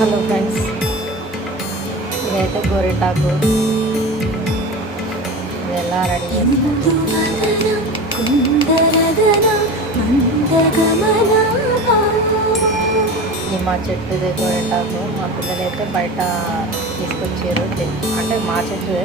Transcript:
Hello friends, ఇదైతే గోరింటాకు. ఇది ఎలా రెడీ ఈ మా చెట్టుదే గోరింటాకు. మా పిల్లలైతే బయట తీసుకొచ్చారు, అంటే మా చెట్టుదే.